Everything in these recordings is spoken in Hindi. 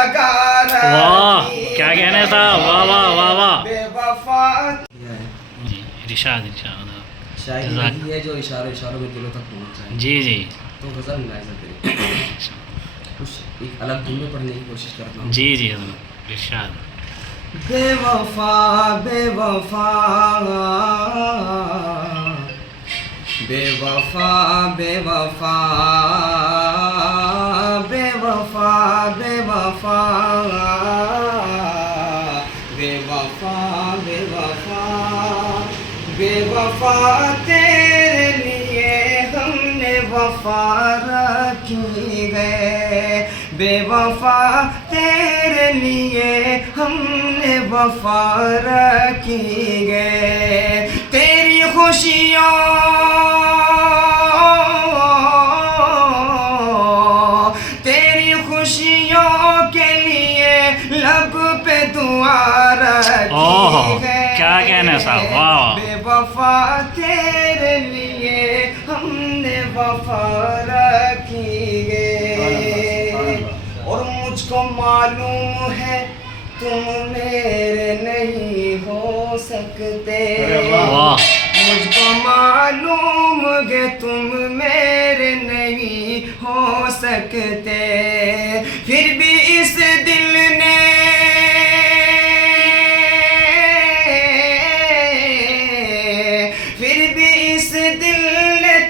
लगा वाह रखी क्या कहने साहब, वाह वाह वाह वाह। बेवफा। जी इरशाद इरशाद। शायरी यही है जो इशारों इशारों में दिलों तक पहुंच जाए। जी जी तो गज़ल मुलाहिज़ा करें, कुछ एक अलग धुन में पढ़ने की कोशिश करता हूँ। जी जी इरशाद। बेवफा बेवफा बेवफा बेवफा बेवफा बेवफा बेवफा बेवफा बेवफा तेरे लिए हमने वफा रखी है। बेवफा तेरे लिए हमने वफा रखी है। तेरी खुशियों के लिए लब पे दुआ रखी है। क्या कहने साहब, वाह। बेवफा तेरे लिए हमने वफा रखी है। और मुझको मालूम है तुम मेरे नहीं हो सकते। वाह मुझको मालूम है तुम मेरे नहीं हो सकते। फिर भी इस दिल ने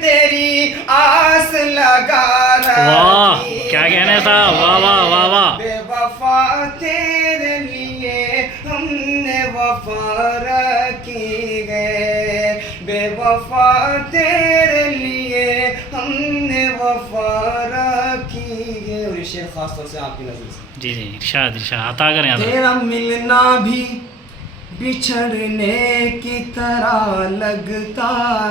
तेरी आस लगा वाह रखी। क्या कहने साहब, वाह वाह वाह वाह। बेवफा तेरे लिए हमने वफा रखी है। बेवफा तेरे लिए हमने वफा रखी है। और ये शेर खास तौर से आपकी नजर से। जी जी इरशाद इरशाद अता करें हज़रत। तेरा मिलना भी बिछड़ने की तरह लगता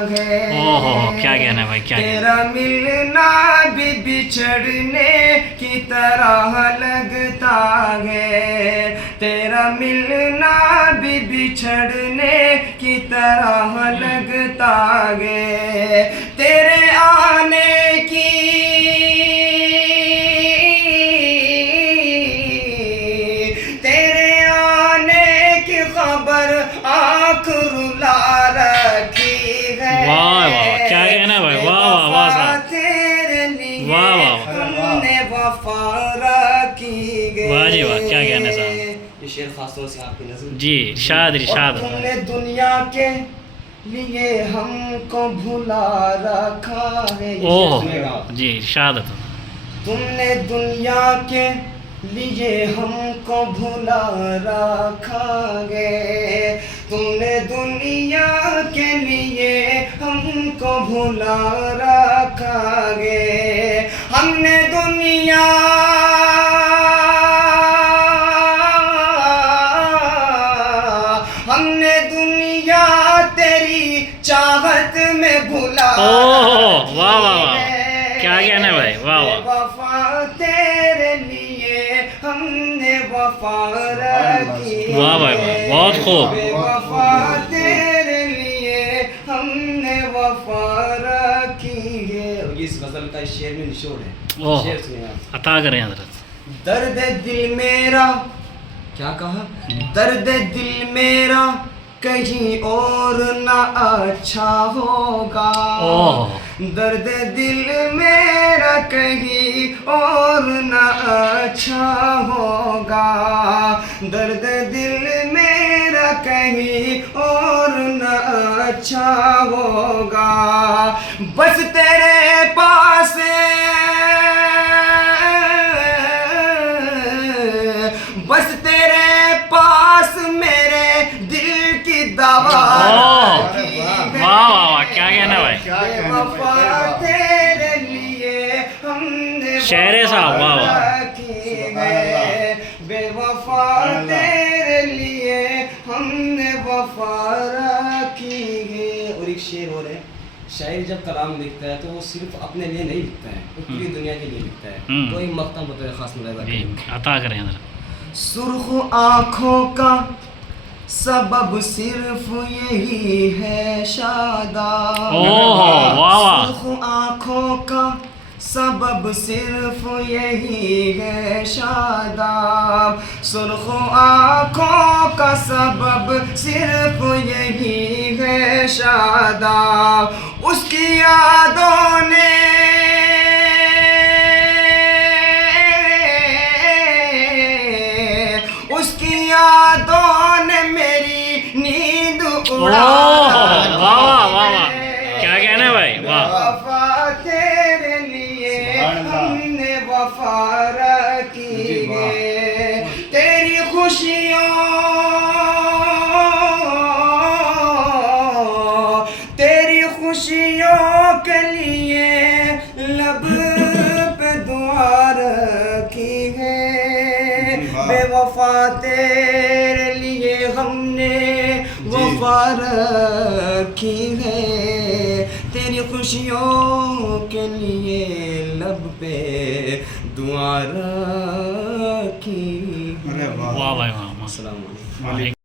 है। ओहो क्या कहना है भाई, क्या तेरा मिलना भी बिछड़ने की तरह लगता है। तेरा मिलना भी बिछड़ने की तरह लगता है। तेरे आने की खबर आँख रुला रखी है। वाह वाह क्या कहना है भाई, वाह वाह वाह साहब, तेरे लिए वाह वाह हमने वफा रखी है। वाह जी वाह क्या कहना साहब। ये शेर खास तौर से आपकी नजर। जी इरशाद और इरशाद। तुमने दुनिया के लिए हमको भुला रखा है। ये शेर ओह सुनेगा आप। जी इरशाद। तुमने दुनिया के लिए हमको भुला रखा है। तुमने दुनिया के लिए हमको भुला रखा है। हमने दुनिया तेरी चाहत में भुला। ओह वाह वाह वाह क्या कहना है भाई, वाह वाह। वफा तेरे लिए हमने वफा रखी। वाह भाई वाह बहुत खूब। वफा तेरे लिए हमने वफा रखी है। और इस गजल का शेर में निचोड़ है। ओह शेर सुनिए आप। अता करें हज़रत। दर्द दिल मेरा, क्या कहा? दर्द दिल मेरा कहीं और ना अच्छा होगा। दर्द दिल मेरा कहीं और ना अच्छा होगा। दर्द दिल मेरा कहीं और ना अच्छा होगा। बस तेरे पास बस तेरे पास मेरे दिल की दवा। वाह वाह वाह क्या कहना भाई। बेवफा तेरे लिए हमने शेर साहब, वाह वाह। बेवफा तेरे लिए हमने वफा रखी है। और एक शेर हो रहे, शायर जब कलाम लिखता है तो वो सिर्फ अपने लिए नहीं लिखता है, वो पूरी दुनिया के लिए लिखता है। तो एक मक्तम बताए खास मुलाहिजा अता करें हज़रत। सुर्ख आँखों का सबब सिर्फ यही है शादा। ओह वाह वाह। सुर्ख आँखों का सबब सिर्फ यही है शादाब, सुर्ख आँखों का सबब सिर्फ यही है शादाब। उसकी यादों ने मेरी नींद उड़ा वाह वाह वाह, क्या कहना है भाई, वाह। वफा तेरे लिए हमने वफा रखी है, तेरी खुशियों के लिए लब पे दुआ रखी है। बेवफा तेरे लिए हमने वफा रखी है, तेरी खुशियों के लिए लब पे दुआ रखी है। वाह भाई वाह, अस्सलाम वालेकुम। वाह।